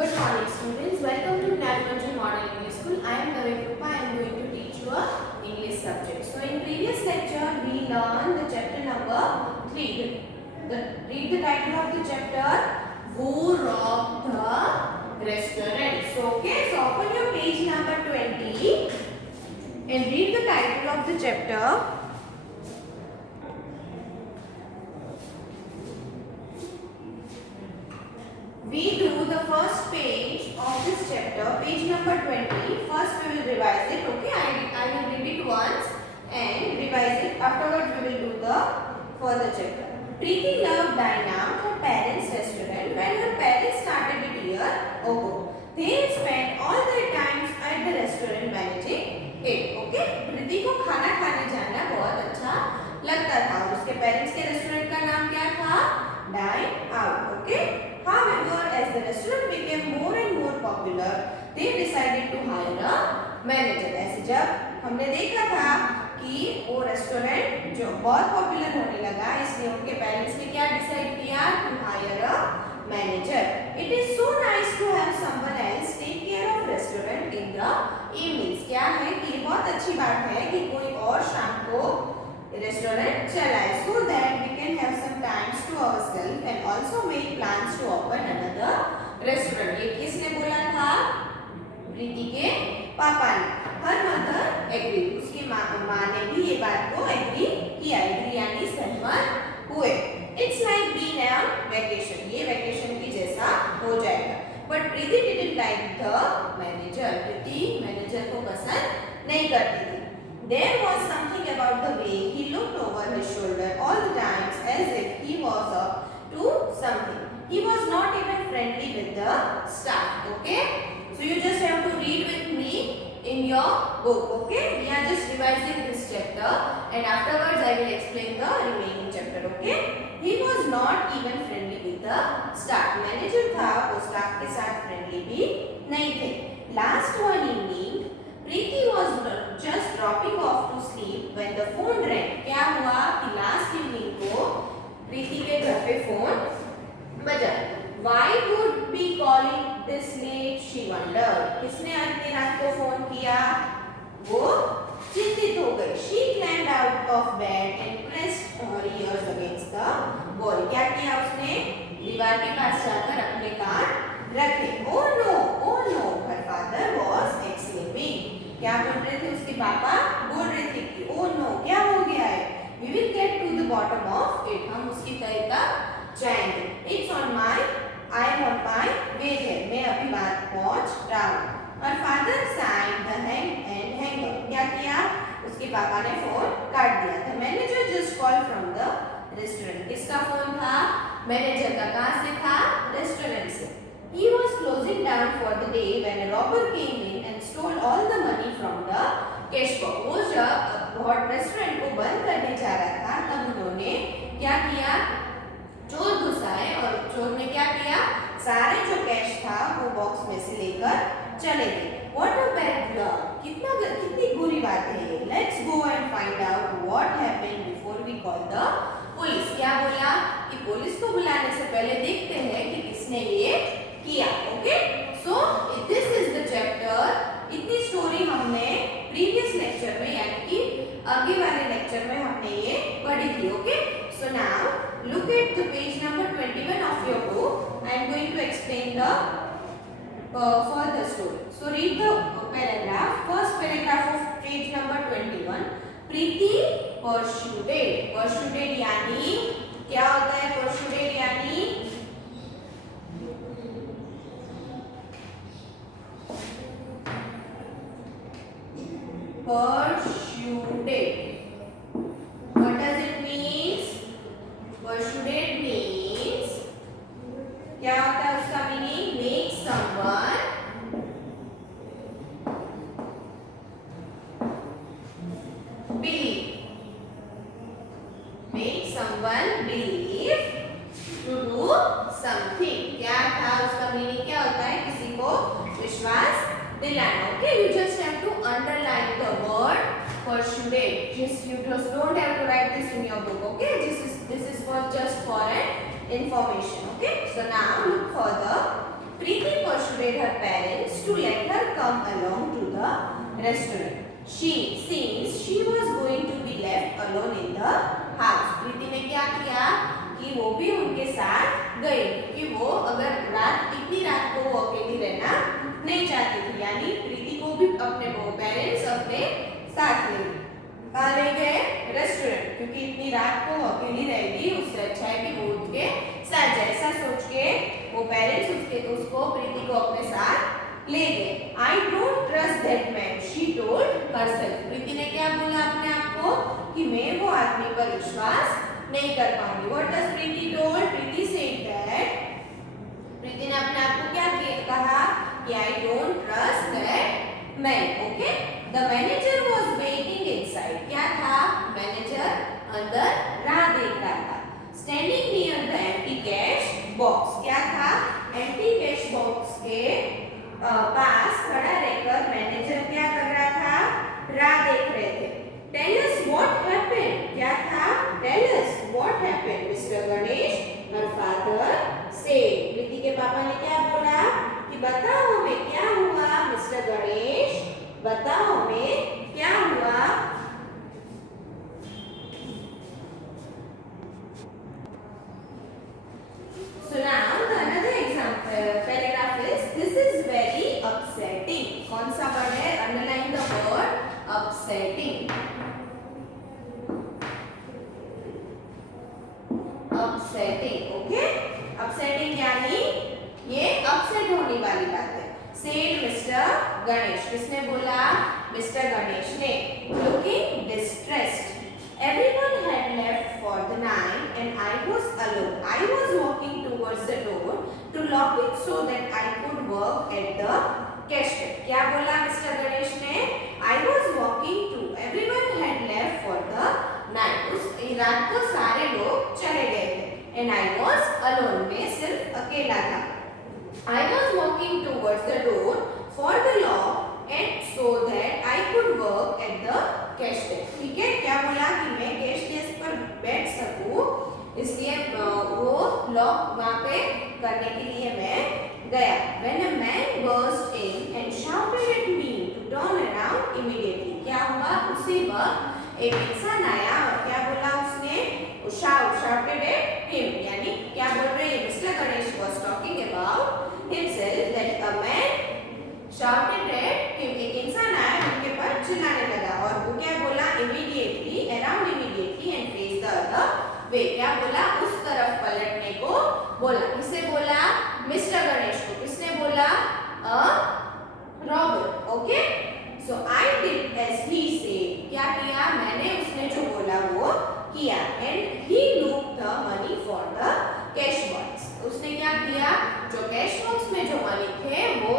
Good morning students, welcome to Gnanamanjal Model English School. I am Naveen Rupa. I am going to teach you a English subject. So in previous lecture we learned the chapter number 3. Read the title of the chapter, Who Robbed the Restaurant. So open your page number 20 and read the title of the chapter. We do the first page of this chapter, page number 20. First we will revise it, okay? I will read it once and revise it. Afterwards we will do the further chapter. Preeti loved dining out her parents' restaurant when her parents started it a year ago. They spent all their times at the restaurant managing it, okay? प्रीति को खाना खाने जाना बहुत अच्छा लगता था और उसके पेरेंट्स के रेस्टोरेंट का नाम क्या था? Dine Out, okay? However, as the restaurant became more and more popular, they decided to hire a manager. ऐसे जब हमने देखा था कि वो रेस्टोरेंट जो बहुत पॉपुलर होने लगा, इसलिए उनके पेरेंट्स ने क्या डिसाइड किया? To hire a manager. It is so nice to have someone else take care of restaurant in the evenings. क्या है कि बहुत अच्छी बात है कि कोई और शाम को रेस्टोरेंट चलाए, so that we can have some times to ourselves and also make plans to open another restaurant. ये किसने बोला था? प्रीति के पापा ने. Her mother agreed. उसकी माँ ने भी ये बात को एग्री किया. एग्री यानी सहमत हुए. It's like being on vacation. ये वेकेशन की जैसा हो जाएगा. But Preeti didn't like the manager. Preeti manager को पसंद नहीं करती थी. There was something about the way he looked over his shoulder all the times as if he was up to something. He was not even friendly with the staff. Okay? So you just have to read with me in your book. Okay? We are just revising this chapter and afterwards I will explain the remaining chapter. Okay? He was not even friendly with the staff. Manager था वो staff के साथ friendly भी नहीं थे. Last one evening, Preeti was just dropping off to sleep when the phone rang. क्या हुआ कि last evening को प्रीति के घर पे फोन बजा. Why would be calling this late? She wondered. किसने इतनी रात को फोन किया? वो चिंतित हो गई. She climbed out of bed and pressed her ears against the wall. क्या किया उसने? दीवार के पास जाकर अपने कान रखे. Oh no, oh no, her father was exclaiming. क्या बोल रहे थे उसके पापा? बोल रहे थे कि ओ नो क्या हो गया है? We will get to the bottom of it. हम उसकी तह तक जाएंगे. It's on my, I am on my way there. मैं अभी बात पहुंच रहा हूँ. Her father signed the hang up. क्या किया? उसके पापा ने फोन काट दिया. The manager just called from the restaurant. किसका फोन था? मैनेजर का. कहाँ से था? रेस्टोरेंट से. He was closing down for the day when a robber came in and stole all the money from the cash box. वो जब restaurant को बंद करने जा रहा था तब उन्होंने क्या किया? चोर घुसाए और चोर ने क्या किया? सारे जो कैश था वो बॉक्स में से लेकर चले गए. What a bad luck! कितनी बुरी बात है ये. Let's go and find out what happened before we call the police. क्या बोला कि पुलिस को बुलाने से पहले देखते हैं कि किसने ये किया. Okay, so this is the chapter. इतनी स्टोरी हमने प्रीवियस लेक्चर में यानी कि आगे वाले लेक्चर में हमने ये पढ़ी थी. Okay, so now look at the page number 21 of your book. I am going to explain the further story. So read the paragraph. First paragraph of page number 21. Preeti pursued. Pursued यानी क्या होता है? Pursued यानी pursued. What does it means? Pursued means क्या होता है उसका meaning? Make someone believe. Make someone believe to do something. क्या था उसका मीनिंग? क्या होता है? किसी को विश्वास दिलाना. Okay, you just have to underline the word pursued. You just don't have to write this in your book. Okay, this is for just for an information. Okay, so now look further. Preeti pursued requested her parents to let her come along to the restaurant. Since she was going to be left alone in the house. प्रीति ने क्या किया कि वो भी उनके साथ गई, क्योंकि वो अगर इतनी रात को वो अकेली रहना नहीं चाहती थी। यानी प्रीति को भी अपने पेरेंट्स अपने साथ ले गए। कहाँ ले गए? रेस्टोरेंट, क्योंकि इतनी रात को अकेली रहेगी, उससे अच्छा है कि वो उसके साथ जाए। ऐसा सोच के वो पेरेंट्स उसको प्रीति को अपने साथ ले गए। I don't trust that man, she told herself. प्रीति ने क्या बोला अपने आप को कि मैं वो आदमी पर विश्वास नहीं कर पाऊंगी। What does Preeti told? Preeti said that प्रीति ने अपने आप को क्या कहा कि I don't trust that man. Okay? The manager was waiting inside. क्या था? मैनेजर अंदर राह देख रहा था। Standing near the empty cash box. क्या था? empty cash box के पास खड़ा रहकर मैनेजर क्या कर रहा था? राह देख रहे थे। Tell us what happened. क्या था? Tell us what happened, Mr. Ganesh. Her father said. प्रीति के पापा ने क्या बोला कि बताओ हमें क्या हुआ, मिस्टर गणेश, बताओ हमें क्या हुआ। So now the another example paragraph is this is very upsetting. कौन सा वर्ड है? Underline the word upsetting. Upsetting, okay? Upsetting यानी ये upset होने वाली बात है। Said Mr. Ganesh. किसने बोला? Mr. Ganesh ने। Looking distressed. Everyone had left for the night and I was alone. I was walking towards the door to lock it so that I could work at the casket. क्या बोला Mr. Ganesh ने? I was walking to. Everyone had left for the night. उस रात को सारे लोग चले गए थे। And I was alone. मैं सिर्फ अकेला था। I was walking towards the door for the lock and so that I could work at the cash desk. ठीक है? क्या बोला कि मैं कैश डेस्क पर बैठ सकूं, इसलिए वो लॉक वहाँ पे करने के लिए मैं गया। When a man burst in and shouted at me to turn around immediately. क्या हुआ? उसी वक्त एक इंसान आया और क्या बोला उसने? Shouted at him. यानी क्या बोल रहे हैं? Mr. Ganesh was talking about himself that a man shouted at him. एक इंसान आया उनके पर चिल्लाने लगा और वो क्या बोला? Immediately, around immediately and face the other way. क्या बोला? उस तरफ पलटने को बोला। किसे बोला? Mr. Ganesh को। किसने बोला? A robber. Okay? So I did as he said. क्या किया? मैंने उसने जो बोला वो किया। And he looked the money for the cash box. उसने क्या किया? जो कैश बॉक्स में जो मनी थे वो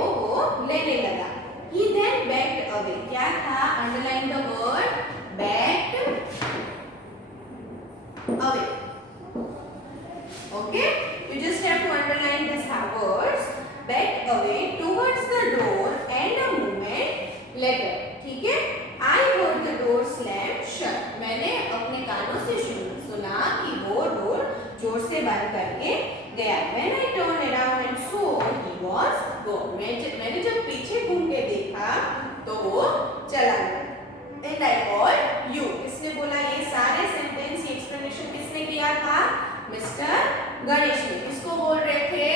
लेने लगा। He then backed away. क्या था? Underline the word backed away. Okay? You just have to underline this words. Backed away towards the door and a moment later. ठीक है? I heard the door slam shut. मैंने अपने कानों से सुना कि वो डोर जोर से बंद करके गया। When I turned around and saw he was gone. मैंने जब पीछे घूम के देखा तो वो चला गया। And I called you. किसने बोला? ये सारे सेंटेंस ये एक्सप्लेनेशन किसने किया था? मिस्टर गणेश ने। किसको बोल रहे थे?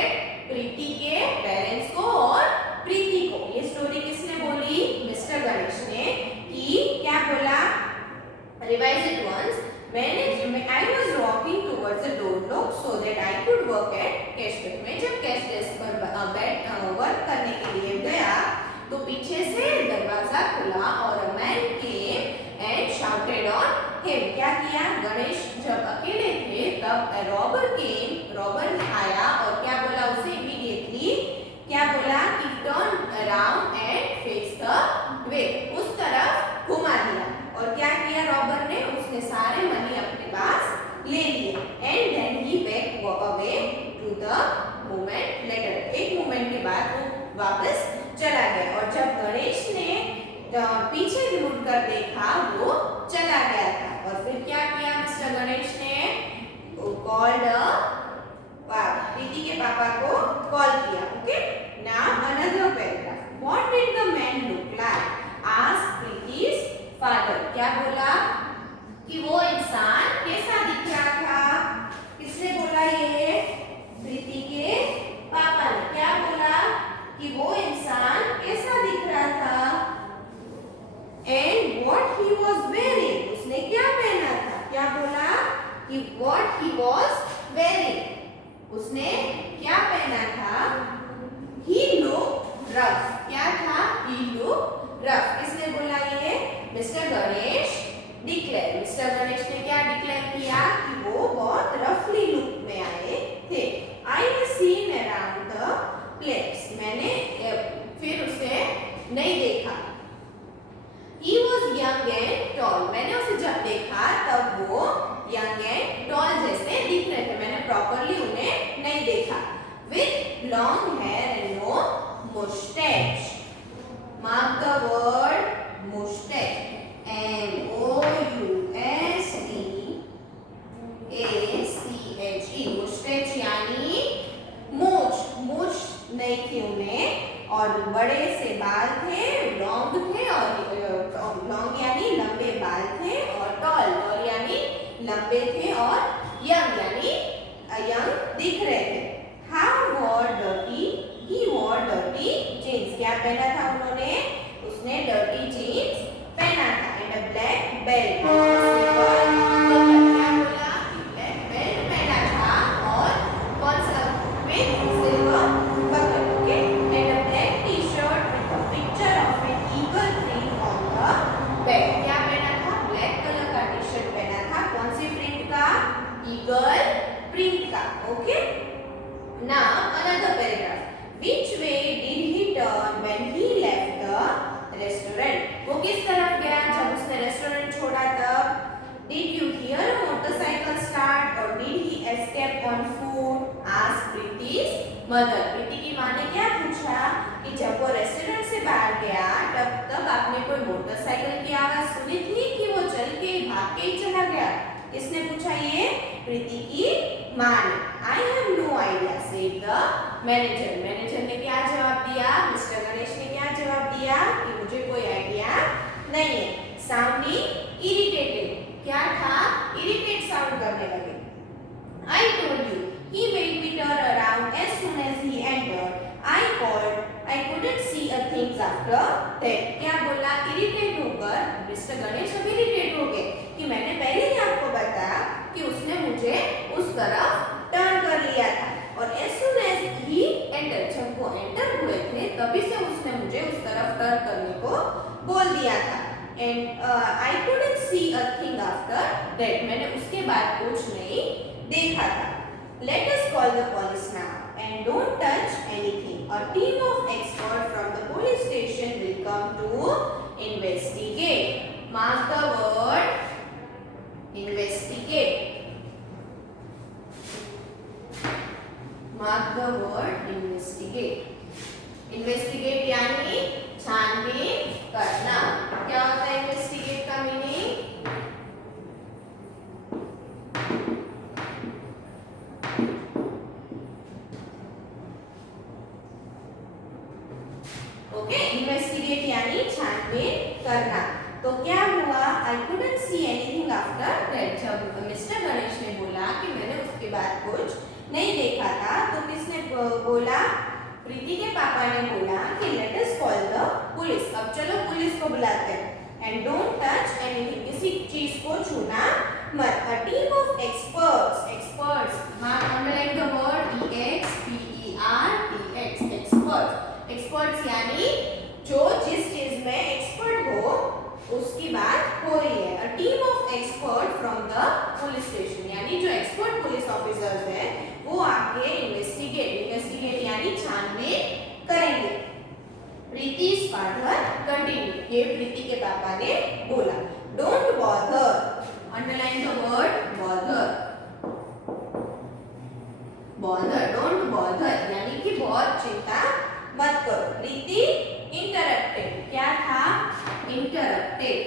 प्रीति के पेरेंट्स को और प्रीति को। ये स्टोरी किसने बोली? मिस्टर गणेश ने। कि क्या बोला? Revise it once. I was walking towards the door lock so that I could work at cash desk. मैं जब कैश डेस्क पर वर्क करने के लिए गया तो पीछे से दरवाजा खुला और a man came and shouted on him. क्या किया? गणेश जब अकेले थे तब a robber came. रॉबर आया और क्या बोला उसे? Immediately क्या बोला? कि turn around and face the way. उस तरफ घुमा दिया। और क्या किया रॉबर ने? उसने सारे मनी अपने पास ले लिए। And then he back away to the moment later. एक मोमेंट के बाद वो वापस चला गया। और जब गणेश ने पीछे मुड़कर देखा वो चला गया था। और फिर क्या किया मिस्टर गणेश ने? कॉल्ड प्रीति के पापा को कॉल किया। ओके? Now another rough. क्या था? He looked rough। किसने बोला ये? Mister Ganesh declare. Mister Ganesh ने क्या डिक्लेयर किया कि वो बहुत रफली लुक में आए थे। I have seen around the place. मैंने फिर उसे नहीं देखा। He was young and tall। मैंने उसे जब देखा तब वो young and tall जैसे दिख रहे थे। मैंने प्रॉपरली उन्हें नहीं देखा। With long hair and no mustache। Mark the word mustache। M-O-U-S-T-A-C-H-E। mustache यानी मूछ। मूछ नहीं थी उन्हें और बड़े से बाल थे, लॉन्ग थे और लॉन्ग यानी लंबे बाल थे और टॉल यानी लंबे थे और यंग यानी यंग दिख रहे थे। How wore dirty? He wore dirty jeans. क्या पहना था उन्होंने? उसने डर्टी जीन्स पहना था एंड अ ब्लैक बेल्ट। क्या बोला? ब्लैक बेल्ट पहना था और कौन सा? With silver buckle. Okay. And a black T shirt with a picture of an eagle print on the back. क्या पहना था? ब्लैक कलर का टी शर्ट पहना था। कौन सी प्रिंट का? ईगल प्रिंट का। Okay. Now another paragraph. Which way did he turn when he left the restaurant? वो किस तरफ गया जब उसने रेस्टोरेंट छोड़ा तब? Did you hear a motorcycle start or did he escape on foot? Asked Preeti's mother। प्रीति की माँ ने क्या पूछा कि जब वो रेस्टोरेंट से बाहर गया तब आपने कोई मोटरसाइकिल की आवाज सुनी थी कि वो चल के भाग के ही चला गया? किसने पूछा ये? प्रीति की माँ ने। I have no idea said the manager। Manager ने क्या जवाब दिया? मिस्टर गणेश ने क्या जवाब दिया कि मुझे कोई आइडिया नहीं है। Sounding irritated. क्या था? इरिटेट साउंड करने लगे। I told you he made me turn around as soon as he entered। I called, I couldn't see a thing after that। क्या बोला? इरिटेट होकर मिस्टर गणेश अब इरिटेट हो गए कि मैंने पहले ही आपको बताया कि उसने मुझे उस तरफ टर्न कर लिया था और as soon as he entered जब वो एंटर हुए थे तभी से उसने मुझे उस तरफ टर्न करने को बोल दिया था। and I couldn't see a thing after that। मैंने उसके बाद कुछ नहीं देखा था। Let us call the police now and don't touch anything। A team of experts from the police station will come to investigate। Mark the word investigate। Mark the word investigate। investigate यानी छानबीन करना। क्या होता है investigate का meaning? Okay. investigate यानी छानबीन करना। तो क्या हुआ? I couldn't see anything after that। जब मिस्टर गणेश ने बोला कि मैंने उसके बाद कुछ नहीं देखा था तो किसने बोला? प्रीति के पापा ने बोला कि let us call the police. अब चलो पुलिस को बुलाते हैं। And don't touch anything. किसी चीज को छूना मत। A team of experts. Experts underline the word EXPERTS। Experts. Experts यानी जो जिस चीज में एक्सपर्ट हो उसकी बात हो रही है। A team of expert from the police station यानी जो एक्सपर्ट पुलिस ऑफिसर्स हैं वो आके इन्वेस्टिगेट यानी छानबीन करेंगे। प्रीति's father continued। ये प्रीति के पापा ने बोला। Don't bother। Underline the word bother। bother, don't bother यानी कि बहुत चिंता मत करो। प्रीति interrupted। क्या था? interrupted।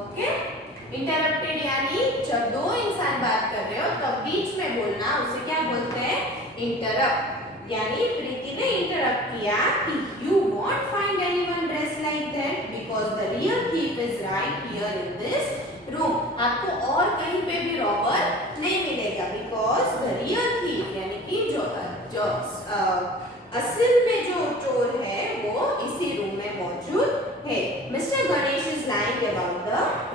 ओके। इंटरप्टेड यानी जब दो इंसान बात कर रहे हो तब बीच में बोलना उसे क्या बोलते हैं? इंटरप्ट। यानी प्रीति ने इंटरप्ट किया कि you want find anyone dress like that because the real thief is right here in this room. आपको और कहीं पे भी रॉबर नहीं मिलेगा बिकॉज द रियल थीफ यानी कि जो असल में जो चोर है वो इसी रूम में मौजूद है। Mister Ganesh is lying about the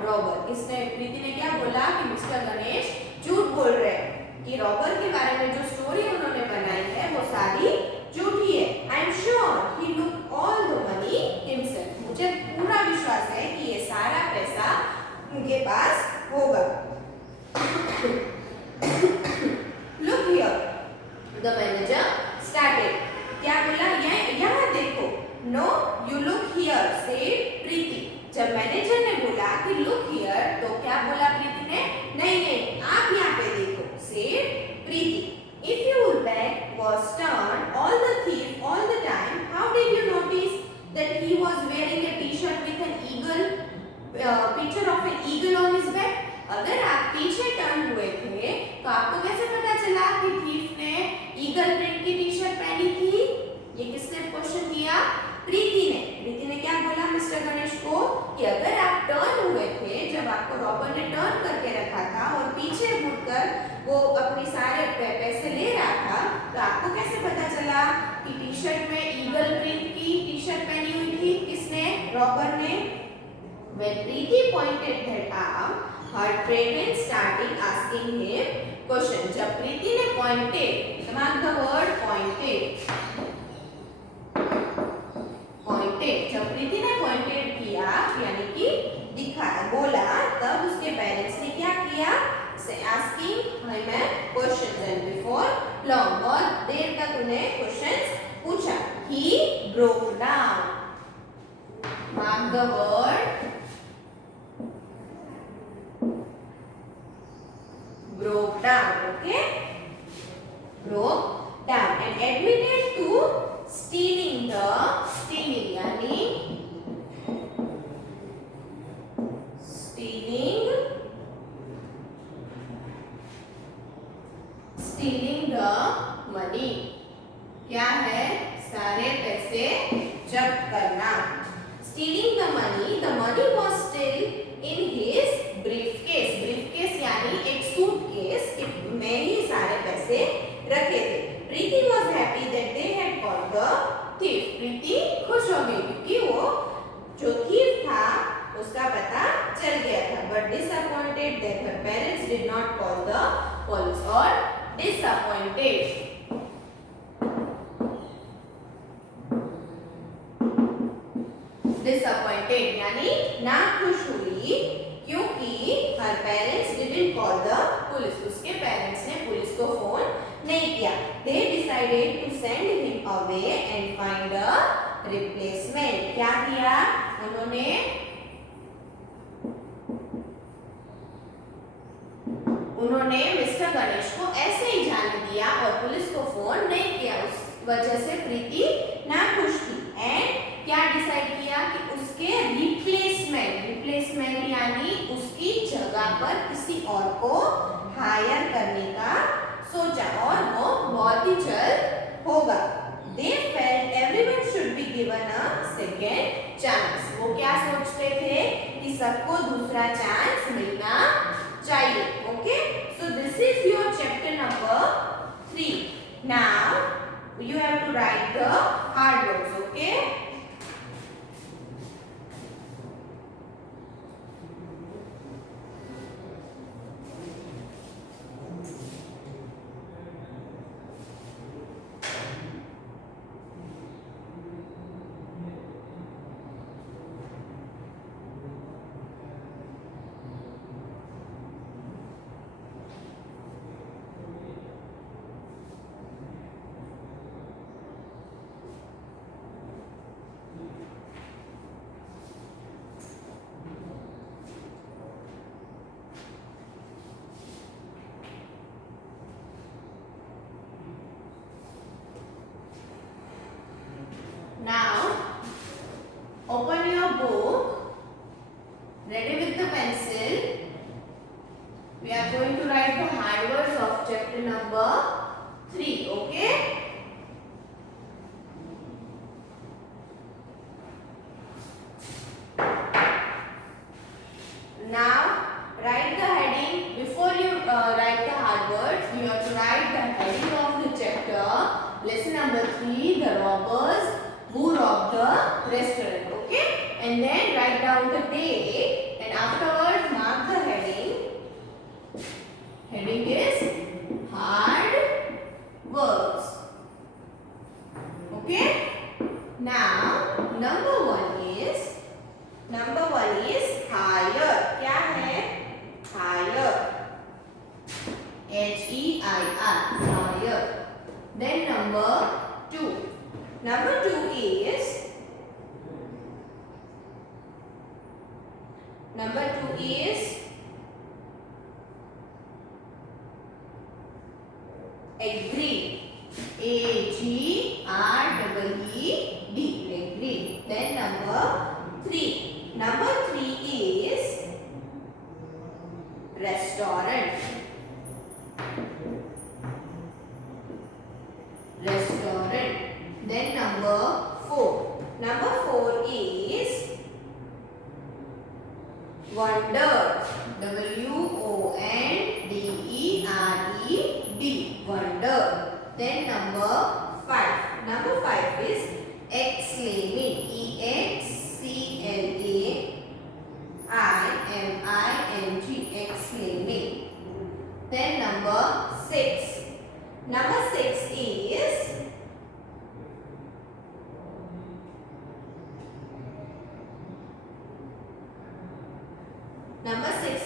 robber. किसने उसने प्रीति ने क्या बोला कि मिस्टर गणेश झूठ बोल रहे हैं कि रॉबर के बारे में जो स्टोरी उन्होंने बनाई है वो सारी झूठी है। I am sure he look all the money himself, मुझे पूरा विश्वास है कि ये सारा पैसा उनके पास होगा। Look here the manager started, क्या बोला, यहाँ देखो। No you look here said Preeti. जब मैनेजर ने बोला कि लुक हियर तो क्या बोला प्रीति ने, नहीं आप यहाँ पे देखो said Preeti. If your back was turned all the thief all the time, how did you notice that he was wearing a t-shirt with an eagle, picture of an eagle on his back? अगर आप पीछे turn हुए थे तो आपको कैसे पता चला कि थीफ ने ईगल प्रिंट की टी-शर्ट पहनी थी? ये किसने क्वेश्चन किया? प्रीति ने। प्रीति ने क्या बोला मिस्टर गणेश को कि अगर आप टर्न हुए थे, जब आपको रॉबर ने टर्न करके रखा था और पीछे मुड़कर वो अपनी सारे पैसे ले रहा था, तो आपको कैसे पता चला कि टी-शर्ट में ईगल प्रिंट की टी-शर्ट पहनी हुई थी? किसने? रॉबर ने। When Preeti pointed that out, her parents started asking him question. जब प्रीति ने pointed, mark the word pointed. Pointed. जब प्रीति ने pointed किया, यानी कि दिखाया, बोला, तब उसके पेरेंट्स ने क्या किया? Asking him questions, and before long, बहुत देर तक उन्हें questions पूछा. He broke down. Mark the word broke down. Okay, broke down and admitted to stealing यानी stealing the money. क्या है? सारे पैसे जब्त करना। Stealing the money was still in his briefcase. briefcase यानी एक सूटकेस में ही सारे पैसे रखे थे। प्रीति was happy that they had caught the thief. प्रीति खुश हो गई क्योंकि वो जो thief था उसका पता चल गया था। But disappointed that her parents did not call the police. और disappointed यानी ना खुश हुई क्योंकि her parents didn't call the police. उसके पेरेंट्स ने पुलिस को फोन नहीं किया। They decided to send him away and find a replacement. क्या किया उन्होंने मिस्टर गणेश को ऐसे ही जाने दिया और पुलिस को फोन नहीं किया। उस वजह से प्रीति ना खुश थी। एंड क्या डिसाइड किया कि उसके रिप्लेसमेंट यानी उसकी जगह पर किसी और को हायर करने का सोचा और वो बहुत ही जल्द होगा। They felt everyone should be given a second chance. वो क्या सोचते थे कि सबको दूसरा चांस मिलना चाहिए। Okay, so this is your chapter number 3. Now you have to write the hard words. Okay. Now open your book, ready with the pencil. We are going to write the hard words of chapter number 3. Okay. Now write the heading. Before you write the hard words, you have to write the heading of the chapter. Lesson number 3, the robbers who robbed the restaurant. Okay, and then write down the date and and afterwards mark the heading. Heading is hard words. Okay. Now number one is higher. क्या है? Higher. H-E-I-R. Higher. Then number two is agree. A-G-R-E-E-D. Agree. Then number three is restaurant. Then number four is wonder. W-O-N-D-E-R-E-D. Wonder. Then number five is exclaiming. E-X-C-L-A-I-M-I-N-G. Exclaiming. Then number six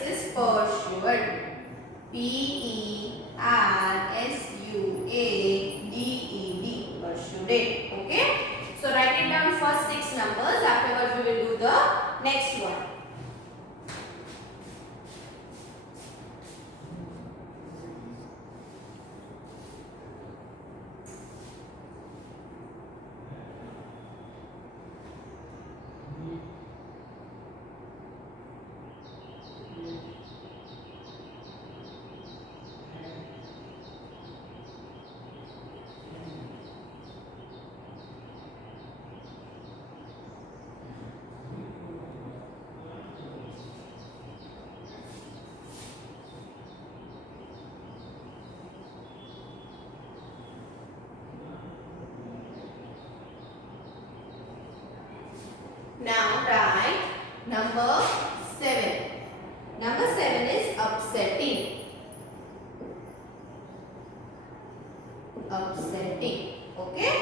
is pursued. P-E-R-S-U-A-D-E-D. Pursued. Okay. So write it down first 6 numbers. Afterwards we will do the next one. Now write number 7. Number 7 is upsetting. Okay.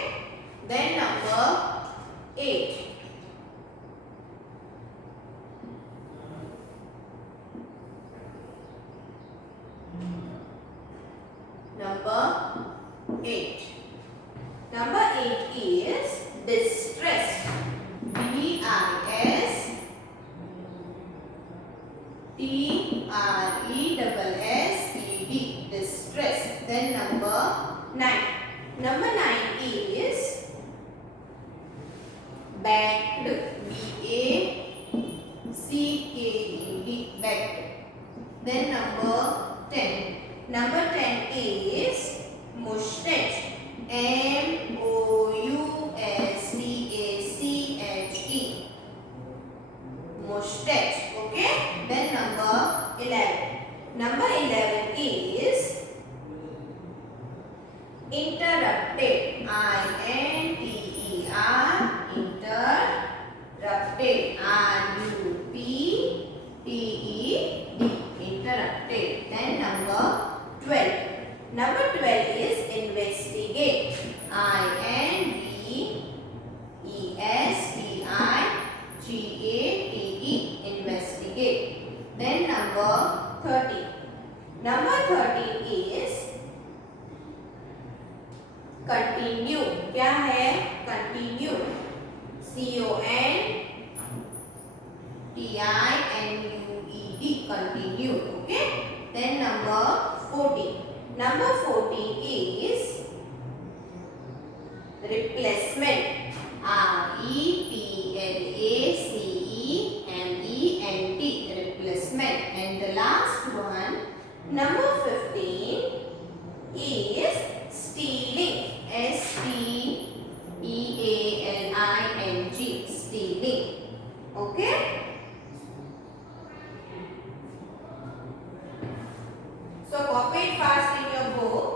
Then number 8. Number 8 is distressed. D-I-S-T-R-E-S-S-E-D. Distressed. Then number 9. Number 9 is backed. B-A-C-K-E-D. Backed. Then number 10. Number 10 is mustache. M-O-U-S-T-A-C-H-E. Mustache. Okay. Then number 11. Number 11 is interrupted. I-N-T-E-R. Interrupted. R-U-P-T-E-D. Interrupted. Then number 12. Number 12 is investigate. I-N-V-E-S-T-I-G-A-T-E. Investigate. Then number 13. Number 13 is continue. क्या है? Continue. C-O-N-T-I-N-U-E-D. Continue. Okay. Then number 14. Number 14 is replacement. R-E-P-L-A-C-E-M-E-N-T. Replacement. And the last one, number 15 is stealing. S-T-E-A-L-I-N-G. Stealing. Okay. So copy it fast in your book.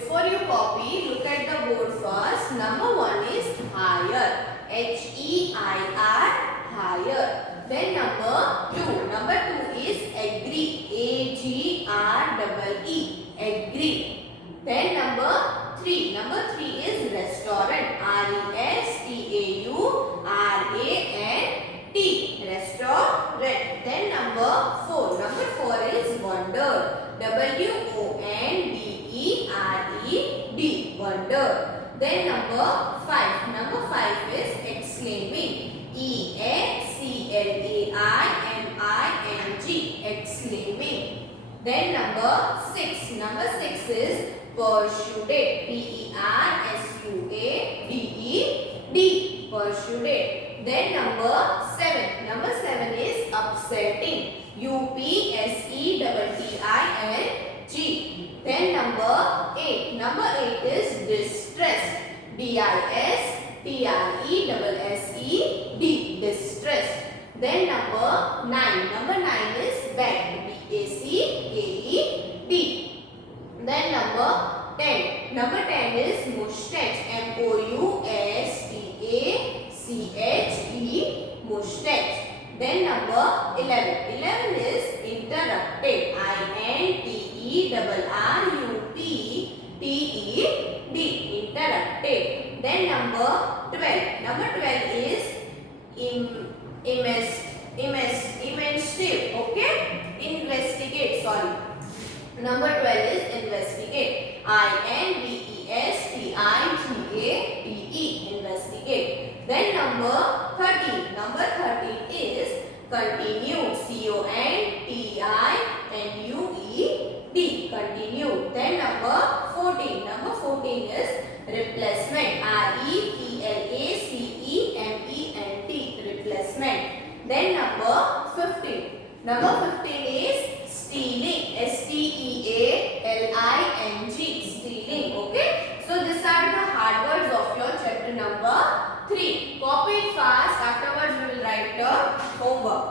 before you copy, look at the board first. Number 1 is higher. H-E-I-R, higher. Then number 2 is agree. A-G-R-E-E, agree. Then number 3 is restaurant. R-E-S-T-A-U-R-A-N-T, restaurant. Then number 4 is wonder. W-O-N-D-E-R-E-D, wonder. Then number 5 is exclaiming. E-X-C-L-A-I-M-I-N-G, exclaiming. Then number 6 is persuaded. P-E-R-S-U-A-D-E-D, persuaded. Then number 7 is upsetting. U-P-S-E-T-T-I-N-G. Then number 8 is distressed. D-I-S-T-R-E-S-S-E-D, distressed. Then number 9 is bad. B-A-C-K-E-D. Then number 10 is mustache. M-O-U-S-T-A-C-H-E, mustache. Then number 11 is interrupted. I-N-T-E-R-R-U-P-T-E-D, interrupted. Then number 12 is investigate. Okay, investigate. Sorry. Number 12 is investigate. I-N-V-E-S-T-I-G-A-T-E, investigate. Then number 13 is continue. C-O-N-T-I-N-U-E-D, continue. Then number 14 is replacement. R-E-P-L-A-C-E-M-E-N-T, replacement. Then number 15 is stealing. S-T-E-A-L-I-N-G, stealing. Okay, so these are the hard words of your chapter number 3. Copy it fast. Afterwards we will write the homework.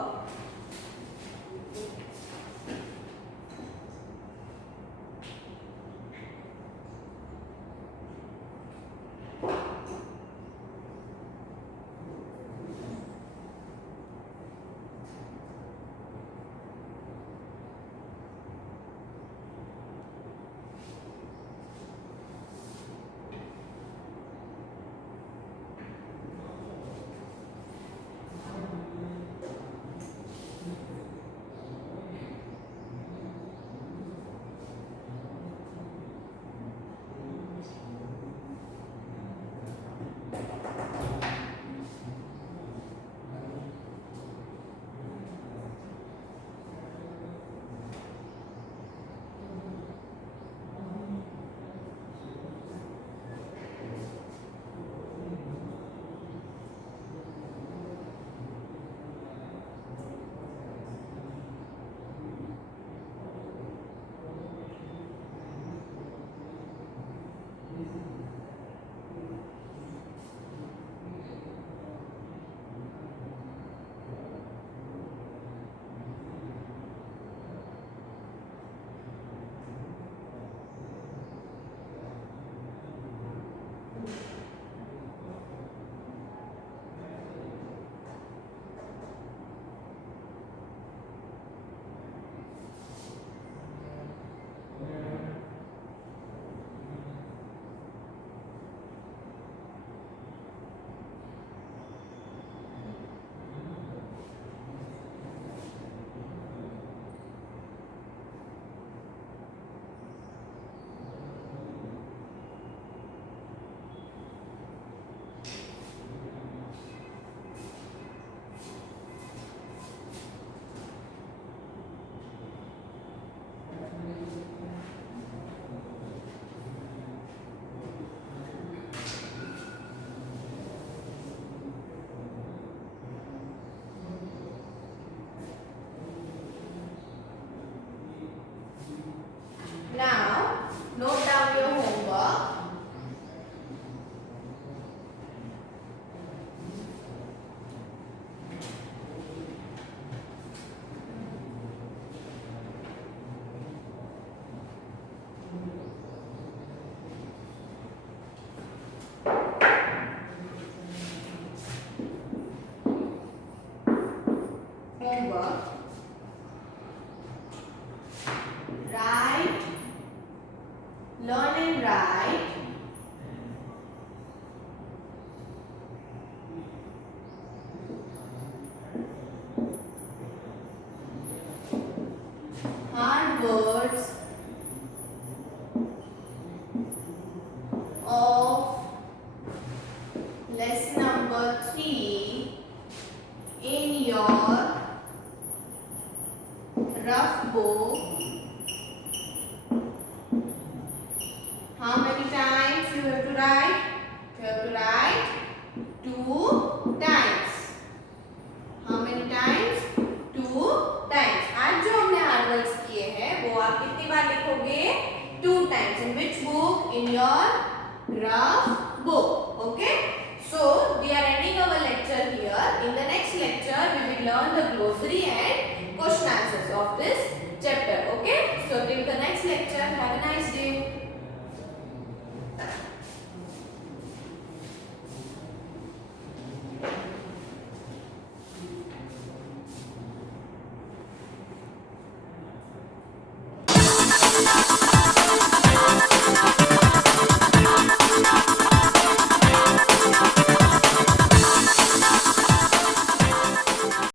lesson number 3 in your rough book. How many times you have to write? You have to write 2 times. How many times? 2 times. आज जो हमने hard works किए हैं वो आप कितनी बार लिखोगे? 2 times. In which book? In your rough book. Okay? So we are ending our lecture here. In the next lecture we will learn the glossary and question answers of this chapter. Okay? So till the next lecture, have a nice